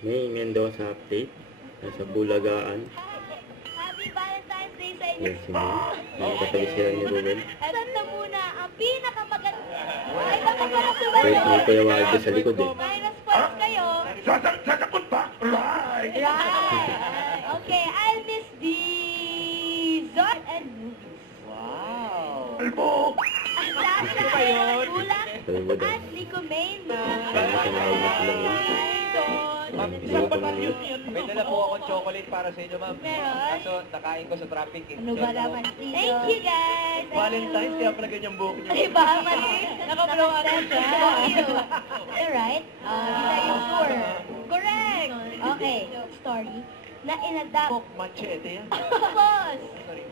May Mendoza update. Nasa Bulagaan. Happy Valentine's Day sa inyo. Yan si May. May katabi sila ni Ruben. Alam na muna, ang pinakamaganda. Ay, baka pala sa Wait, may Kuya Waldo sa likod eh. Minus points kayo. Sasakot pa! Right! Right. Okay, I'll miss the Zon and Wow! Albo! Sasha kayo, Gulat Sabi mo daw. at Licomain. Sana tinawag na sila May. Ma'am, isang batalyon yun. May dala po akong chocolate para sa inyo, ma'am. Meron? Kaso, nakain ko sa traffic. Eh. Ano ba naman? Thank you, guys. Valentine's, kaya pala ganyang buhok niyo. Ay, baka mali. Nakablow ako siya. You're right? Are you sure? Correct. Okay. Story na inadapt. Buhok machete yan. Boss,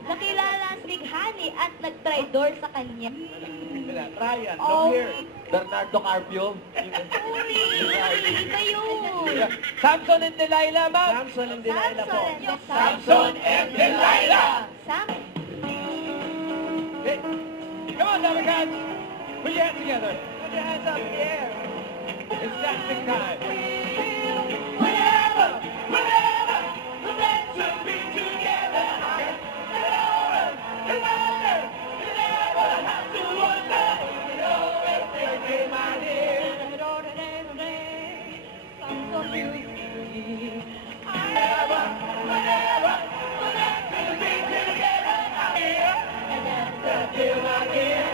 nakilala si Big Honey at nag-traitor sa kanya. Ryan, Oh. look here. Bernardo Carpio. Uri, iba yun. Samson and Delilah, ma'am. Samson and Delilah po. Samson and Delilah. Sam? Hey, come on, Democrats. Put your hands together. Put your hands up in the air. It's dancing time. Whenever, whenever, we're meant to be together. You never have to wonder. You know everything, my dear. Whenever, whenever, we're meant to be together. Till my dear.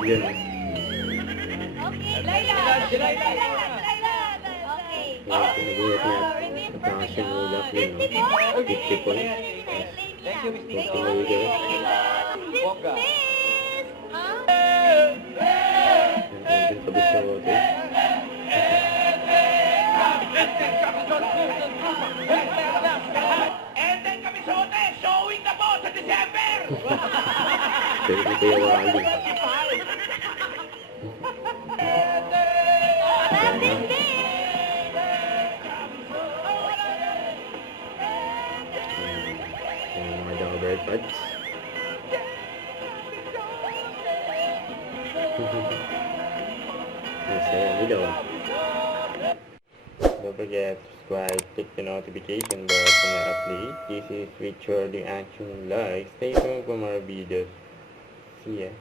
Yan. Okay, Laila. Delilah. Okay. Yan, pinagulat niya. Review Mataas perfect. yung ulat niya. 50 no? points. 50 points. Thank you, Miss Thank Tito. you, There you go. Bongga. Miss. Huh? Yan, andun tabi sa Ruben. And then kami sa hotel, showing na po sa December! Sabi ni Kuya Waldo. Happy Day. Yung mga Dover Buds. Masaya nila. Don't forget to subscribe, click the notification bell for my update. This is Richard the Action Live. Stay tuned for more videos. See ya.